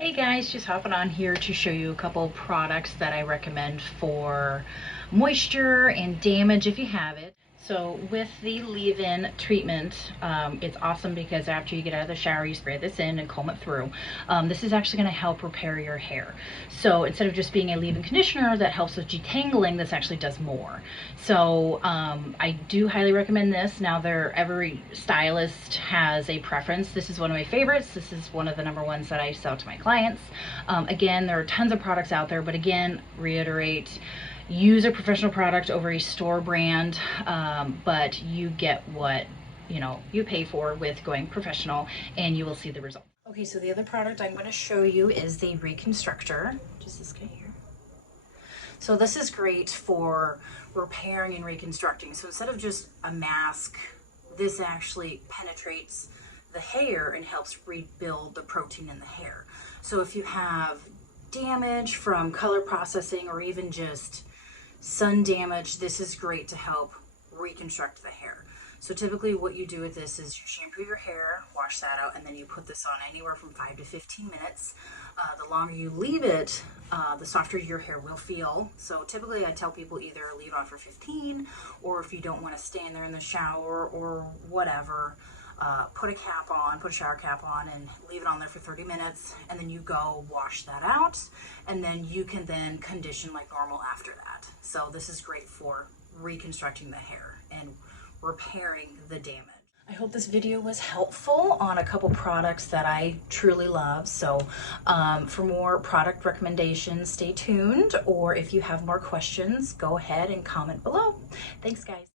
Hey guys, just hopping on here to show you a couple of products that I recommend for moisture and damage if you have it. So with the leave-in treatment, it's awesome because after you get out of the shower, you spray this in and comb it through. This is actually going to help repair your hair. So instead of just being a leave-in conditioner that helps with detangling, this actually does more. So I do highly recommend this. Now, every stylist has a preference. This is one of my favorites. This is one of the number ones that I sell to my clients. Again, there are tons of products out there, but again, reiterate, use a professional product over a store brand, but you get what you pay for with going professional, and you will see the result. Okay, so the other product I'm going to show you is the Reconstructor, just this guy here. So this is great for repairing and reconstructing. So instead of just a mask, this actually penetrates the hair and helps rebuild the protein in the hair. So if you have damage from color processing or even just sun damage, this is great to help reconstruct the hair. So typically what you do with this is you shampoo your hair, wash that out, and then you put this on anywhere from 5 to 15 minutes. The longer you leave it, the softer your hair will feel. So typically I tell people either leave on for 15, or if you don't want to stand there in the shower or whatever, put a cap on, put a shower cap on, and leave it on there for 30 minutes, and then you go wash that out, and then you can then condition like normal after that. So this is great for reconstructing the hair and repairing the damage. I hope this video was helpful on a couple products that I truly love. So for more product recommendations, stay tuned, or if you have more questions, go ahead and comment below. Thanks, guys.